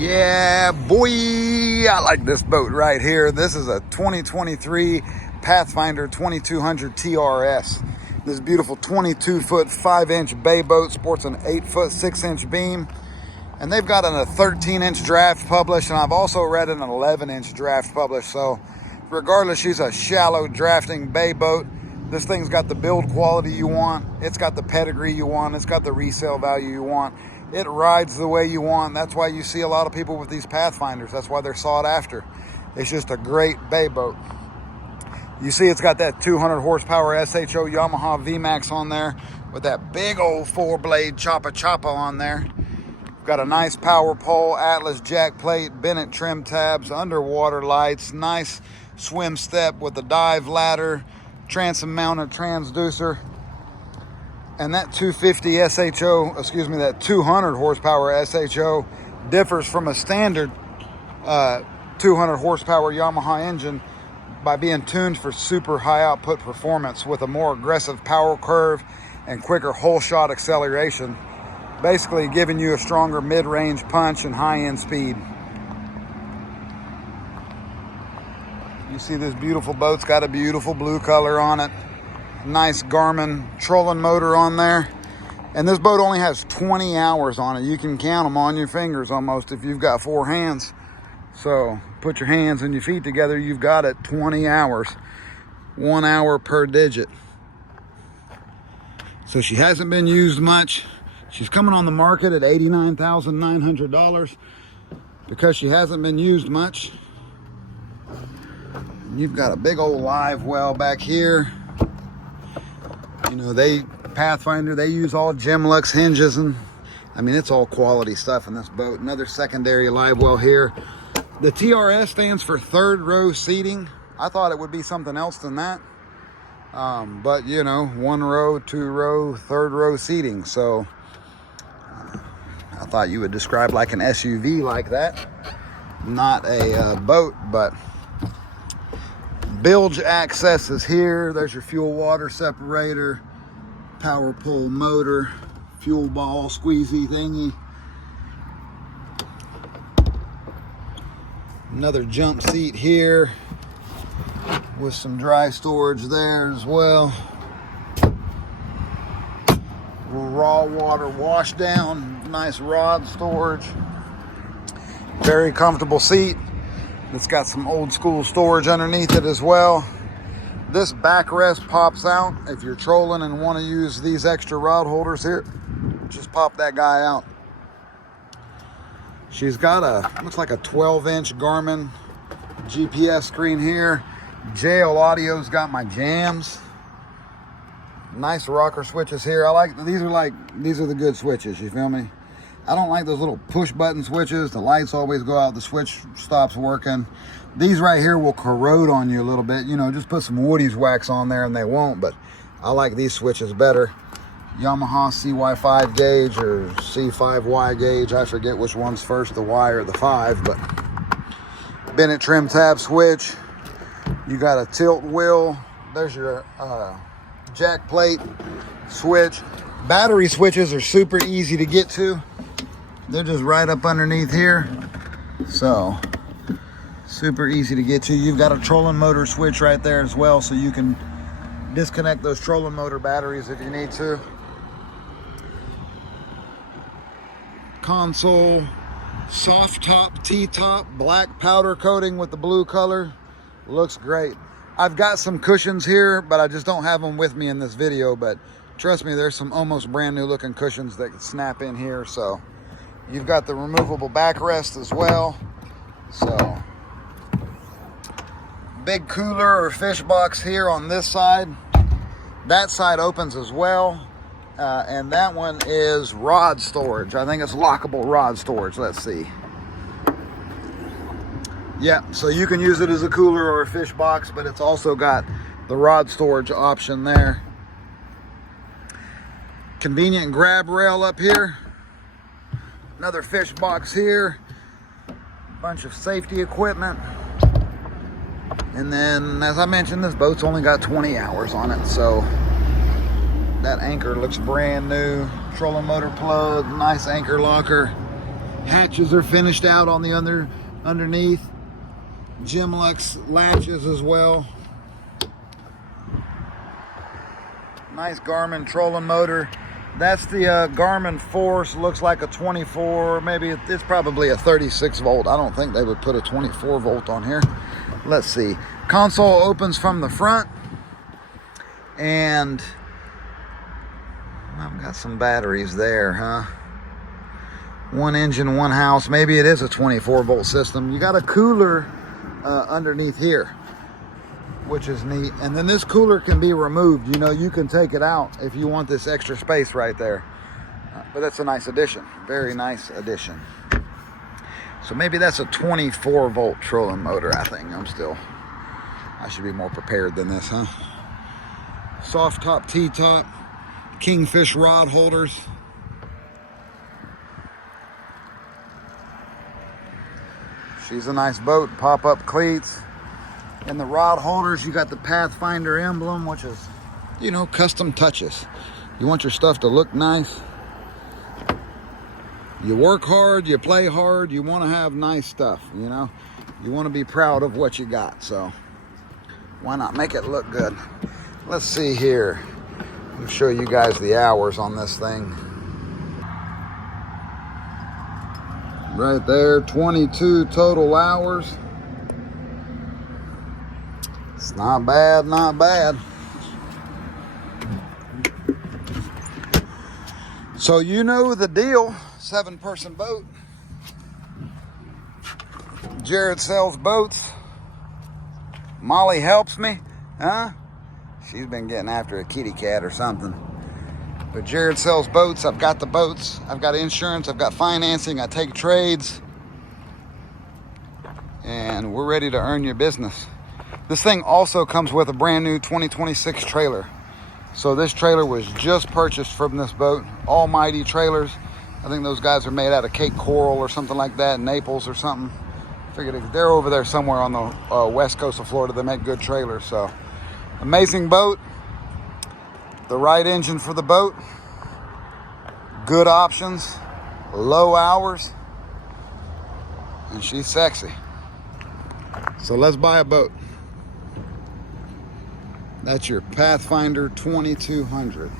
Yeah, boy, I like this boat right here. This is a 2023 Pathfinder 2200 TRS. This beautiful 22-foot 5-inch bay boat sports an 8-foot 6-inch beam. And they've got a 13-inch draft published, and I've also read an 11-inch draft published. So regardless, she's a shallow drafting bay boat. This thing's got the build quality you want. It's got the pedigree you want. It's got the resale value you want. It rides the way you want. That's why you see a lot of people with these Pathfinders. That's why they're sought after. It's just a great bay boat. You see it's got that 200 horsepower SHO Yamaha VMAX on there with that big old 4-blade choppa on there. Got a nice power pole, Atlas jack plate, Bennett trim tabs, underwater lights, nice swim step with a dive ladder, transom mounted transducer. And that 250 SHO, that 200 horsepower SHO differs from a standard 200 horsepower Yamaha engine by being tuned for super high output performance with a more aggressive power curve and quicker whole shot acceleration, basically giving you a stronger mid-range punch and high-end speed. You see this beautiful boat's got a beautiful blue color on it. Nice Garmin trolling motor on there. And this boat only has 20 hours on it. You can count them on your fingers almost if you've got 4 hands. So put your hands and your feet together, you've got it 20 hours. 1 hour per digit. So she hasn't been used much. She's coming on the market at $89,900 because she hasn't been used much. You've got a big old live well back here. You know, Pathfinder, they use all Gemlux hinges, and I mean, it's all quality stuff in this boat. Another secondary live well here. The TRS stands for third row seating. I thought it would be something else than that. But you know, 1 row, 2 row, third row seating. So I thought you would describe like an SUV like that, not a boat. But bilge access is here. There's your fuel water separator, power pull motor, fuel ball squeezy thingy. Another jump seat here with some dry storage there as well. Raw water wash down, nice rod storage. Very comfortable seat. It's got some old school storage underneath it as well. This backrest pops out. If you're trolling and want to use these extra rod holders here, just pop that guy out. She's got looks like a 12-inch Garmin GPS screen here. JL Audio's got my jams. Nice rocker switches here. I like, these are the good switches, you feel me? I don't like those little push button switches. The lights always go out, the switch stops working. These right here will corrode on you a little bit. You know, just put some Woody's wax on there and they won't, but I like these switches better. Yamaha CY5 gauge or C5Y gauge. I forget which one's first, the Y or the 5, but Bennett trim tab switch. You got a tilt wheel. There's your jack plate switch. Battery switches are super easy to get to. They're just right up underneath here. So, super easy to get to. You've got a trolling motor switch right there as well, so you can disconnect those trolling motor batteries if you need to. Console, soft top, T-top, black powder coating with the blue color. Looks great. I've got some cushions here, but I just don't have them with me in this video, but trust me, there's some almost brand new looking cushions that can snap in here. So you've got the removable backrest as well. So big cooler or fish box here on this side. That side opens as well. And that one is rod storage. I think it's lockable rod storage. Let's see. Yeah, so you can use it as a cooler or a fish box, but it's also got the rod storage option there. Convenient grab rail up here. Another fish box here. Bunch of safety equipment. And then, as I mentioned, this boat's only got 20 hours on it, so that anchor looks brand new. Trolling motor plug, nice anchor locker. Hatches are finished out on the underneath. Gemlux latches as well. Nice Garmin trolling motor. That's the Garmin Force. Looks like a 24, maybe it's probably a 36 volt. I don't think they would put a 24 volt on here. Let's see. Console opens from the front. And I've got some batteries there, huh? One engine, one house. Maybe it is a 24 volt system. You got a cooler underneath here, which is neat. And then this cooler can be removed. You know, you can take it out if you want this extra space right there. But that's a nice addition. Very nice addition. So maybe that's a 24 volt trolling motor, I think. I should be more prepared than this, huh? Soft top T-top. Kingfish rod holders. She's a nice boat. Pop-up cleats. And the rod holders, you got the Pathfinder emblem, which is, you know, custom touches. You want your stuff to look nice. You work hard, you play hard, you want to have nice stuff, you know. You want to be proud of what you got, so why not make it look good? Let's see here. I'll show you guys the hours on this thing. Right there, 22 total hours. It's not bad, not bad. So you know the deal. 7-person boat. Jared sells boats. Molly helps me, huh? She's been getting after a kitty cat or something. But Jared sells boats. I've got the boats. I've got insurance. I've got financing. I take trades. And we're ready to earn your business. This thing also comes with a brand new 2026 trailer. So this trailer was just purchased from this boat. Almighty Trailers. I think those guys are made out of Cape Coral or something like that, Naples or something. Figured they're over there somewhere on the west coast of Florida. They make good trailers. So amazing boat. The right engine for the boat. Good options. Low hours. And she's sexy. So let's buy a boat. That's your Pathfinder 2200.